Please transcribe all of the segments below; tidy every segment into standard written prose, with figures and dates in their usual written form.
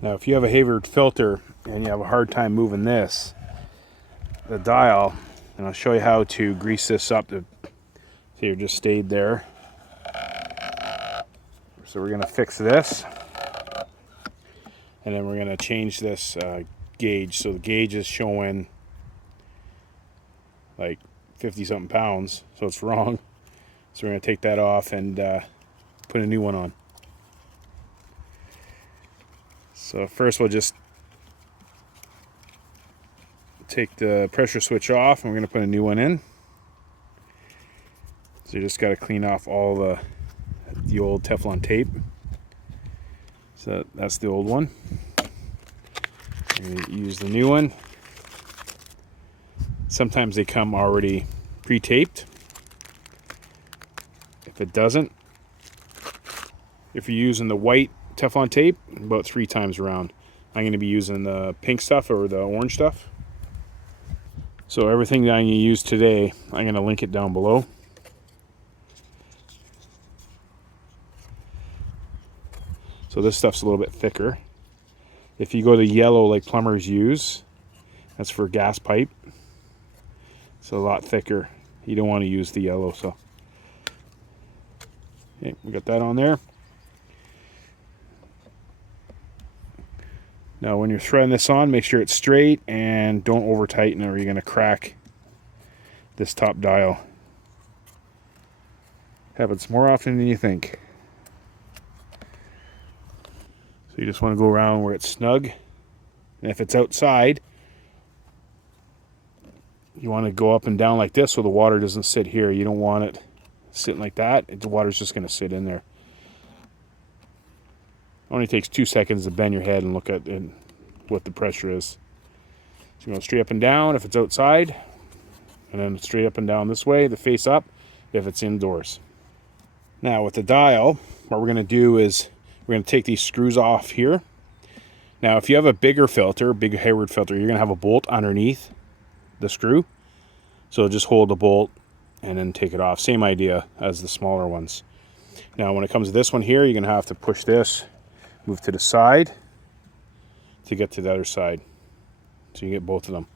Now if you have a Hayward filter and you have a hard time moving this, the dial, and I'll show you how to grease this up to see it just stayed there. So we're going to fix this, and then we're going to change this gauge. So the gauge is showing like 50 something pounds, so it's wrong. So we're going to take that off and put a new one on. So first we'll just take the pressure switch off, and we're going to put a new one in. So you just got to clean off all the old Teflon tape. So that's the old one. We're going to use the new one. Sometimes they come already pre-taped. If it doesn't, if you're using the white Teflon tape, about 3 times around. I'm going to be using the pink stuff or the orange stuff. So everything that I'm going to use today, I'm going to link it down below. So this stuff's a little bit thicker. If you go to yellow like plumbers use, that's for gas pipe. It's a lot thicker. You don't want to use the yellow. So okay, we got that on there. Now when you're threading this on, make sure it's straight and don't over tighten or you're going to crack this top dial. Happens more often than you think. So you just want to go around where it's snug. And if it's outside, you want to go up and down like this so the water doesn't sit here. You don't want it sitting like that. The water's just going to sit in there. It only takes 2 seconds to bend your head and look at what the pressure is. So you go straight up and down if it's outside, and then straight up and down this way, the face up, if it's indoors. Now with the dial, what we're going to do is we're going to take these screws off here. Now if you have a bigger filter, big Hayward filter, you're going to have a bolt underneath the screw. So just hold the bolt and then take it off. Same idea as the smaller ones. Now when it comes to this one here, you're going to have to push this, move to the side to get to the other side. So you get both of them.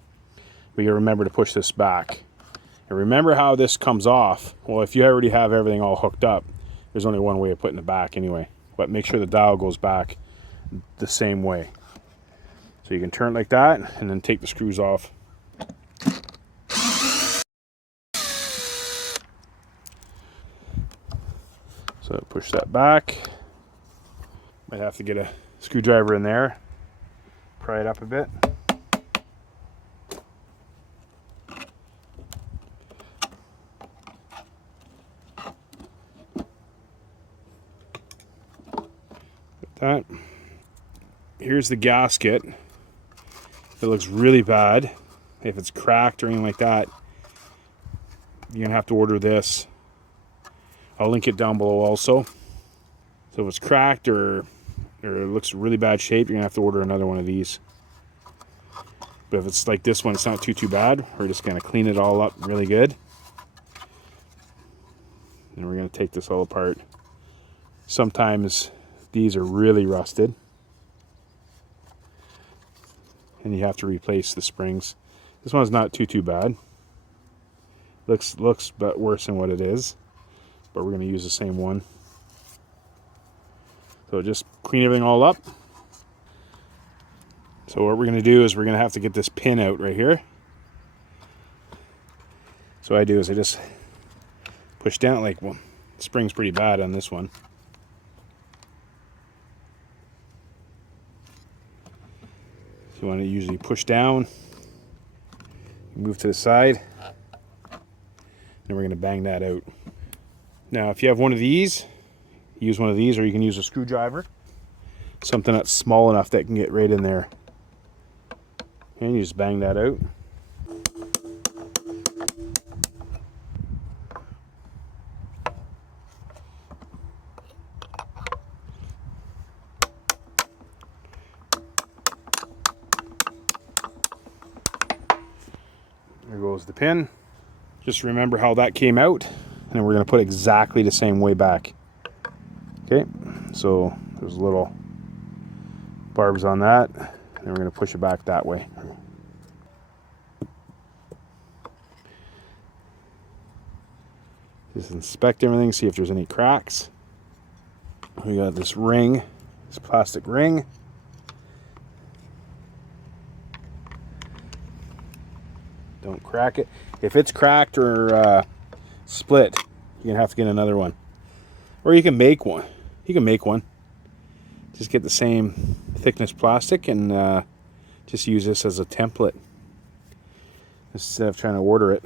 But you remember to push this back. And remember how this comes off. Well, if you already have everything all hooked up, there's only one way of putting it back anyway. But make sure the dial goes back the same way. So you can turn it like that and then take the screws off. So push that back. Might have to get a screwdriver in there, pry it up a bit. Like that. Here's the gasket. It looks really bad. If it's cracked or anything like that, you're gonna have to order this. I'll link it down below also. So if it's cracked or it looks really bad shape, you're gonna have to order another one of these. But if it's like this one, it's not too bad. We're just gonna clean it all up really good. And we're gonna take this all apart. Sometimes these are really rusted. And you have to replace the springs. This one's not too bad. Looks but worse than what it is. But we're gonna use the same one. So just clean everything all up. So what we're going to do is we're going to have to get this pin out right here. So what I do is I just push down, like, well, the spring's pretty bad on this one. So you want to usually push down, move to the side, and we're going to bang that out. Now if you have one of these, use one of these, or you can use a screwdriver. Something that's small enough that can get right in there. And you just bang that out. There goes the pin. Just remember how that came out, and then we're going to put it exactly the same way back. Okay, so there's a little barbs on that, and then we're going to push it back that way. Just inspect everything, see if there's any cracks. We got this ring, this plastic ring. Don't crack it. If it's cracked or split, you're gonna have to get another one, or you can make one. You can make one. Just get the same thickness plastic and just use this as a template instead of trying to order it.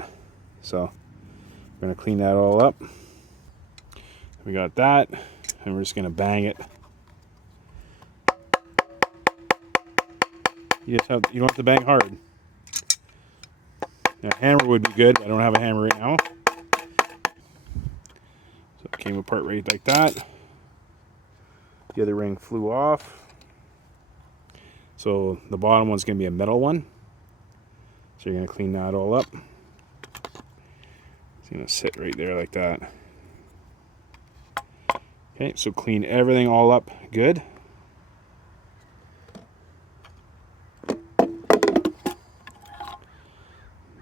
So I'm gonna clean that all up. We got that, and we're just gonna bang it. You don't have to bang hard. A hammer would be good. I don't have a hammer right now. So it came apart right like that. The other ring flew off. So the bottom one's going to be a metal one. So you're going to clean that all up. It's going to sit right there like that. Okay, so clean everything all up good.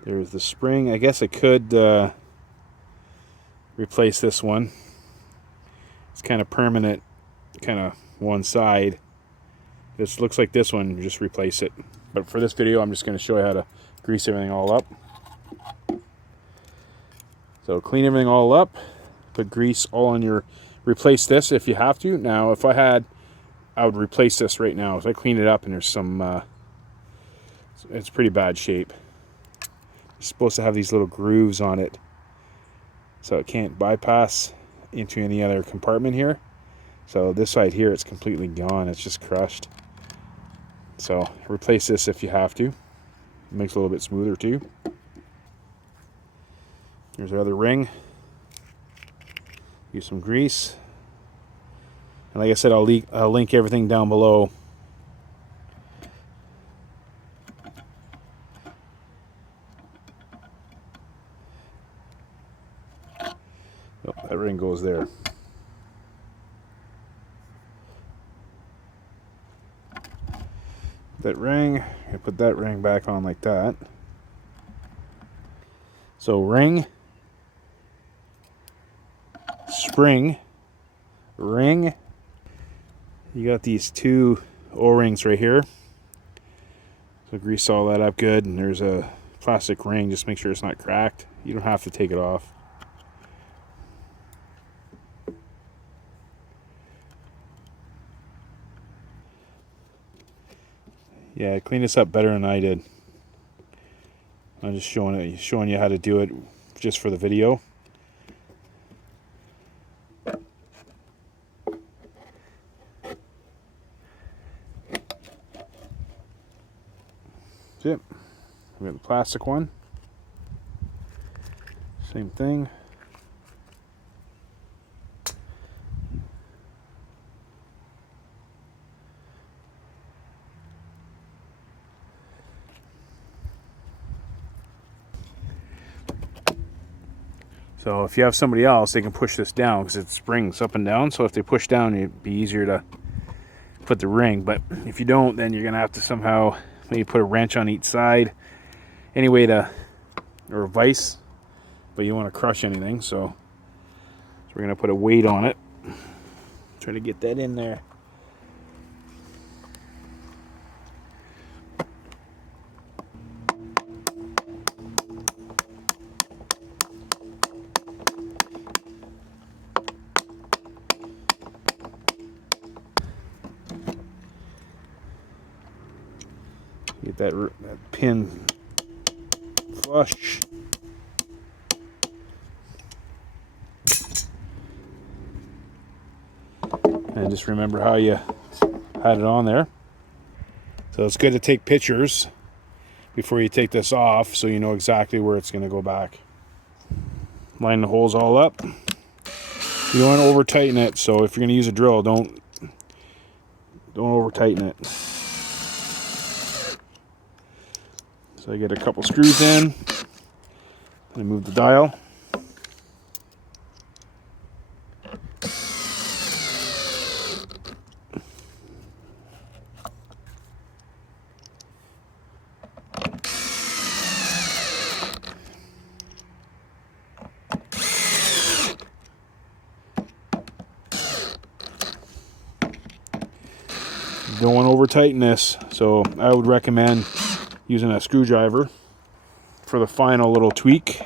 There's the spring. I guess I could replace this one. It's kind of permanent, kind of one side. This looks like this one, just replace it. But for this video, I'm just going to show you how to grease everything all up. So clean everything all up, put grease all on your, replace this if you have to. Now, if I had, I would replace this right now. So I cleaned it up and there's some, it's pretty bad shape. It's supposed to have these little grooves on it so it can't bypass into any other compartment here. So this side here, it's completely gone. It's just crushed. So replace this if you have to. It makes it a little bit smoother too. Here's our other ring. Use some grease. And like I said, I'll link everything down below. Oh, that ring goes there. That ring, I put that ring back on like that. So ring, spring, ring. You got these two O-rings right here. So grease all that up good, and there's a plastic ring. Just make sure it's not cracked. You don't have to take it off. Yeah, clean this up better than I did. I'm just showing you how to do it just for the video. Yep. We got the plastic one. Same thing. So if you have somebody else, they can push this down because it springs up and down. So if they push down, it'd be easier to put the ring. But if you don't, then you're going to have to somehow maybe put a wrench on each side. Any way to, or a vise, but you don't want to crush anything. So we're going to put a weight on it. Try to get that in there. Get that pin flush. And just remember how you had it on there. So it's good to take pictures before you take this off so you know exactly where it's going to go back. Line the holes all up. You don't want to over tighten it, so if you're going to use a drill, don't over tighten it. So I get a couple screws in, and I move the dial. don't want to over tighten this, so I would recommend using a screwdriver for the final little tweak,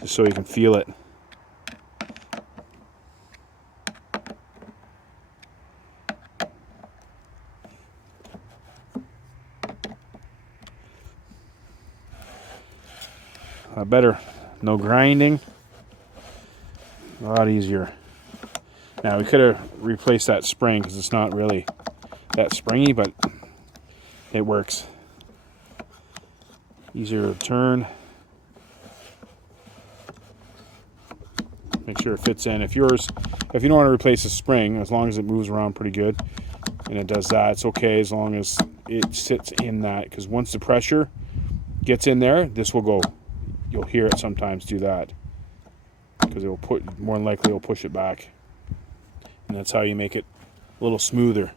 just so you can feel it. Better, no grinding, a lot easier. Now we could have replaced that spring because it's not really that springy, but it works. Easier to turn. Make sure it fits in. If you don't want to replace the spring, as long as it moves around pretty good and it does that, it's okay as long as it sits in that, because once the pressure gets in there, this will go. You'll hear it sometimes do that because it will more than likely it'll push it back, and that's how you make it a little smoother.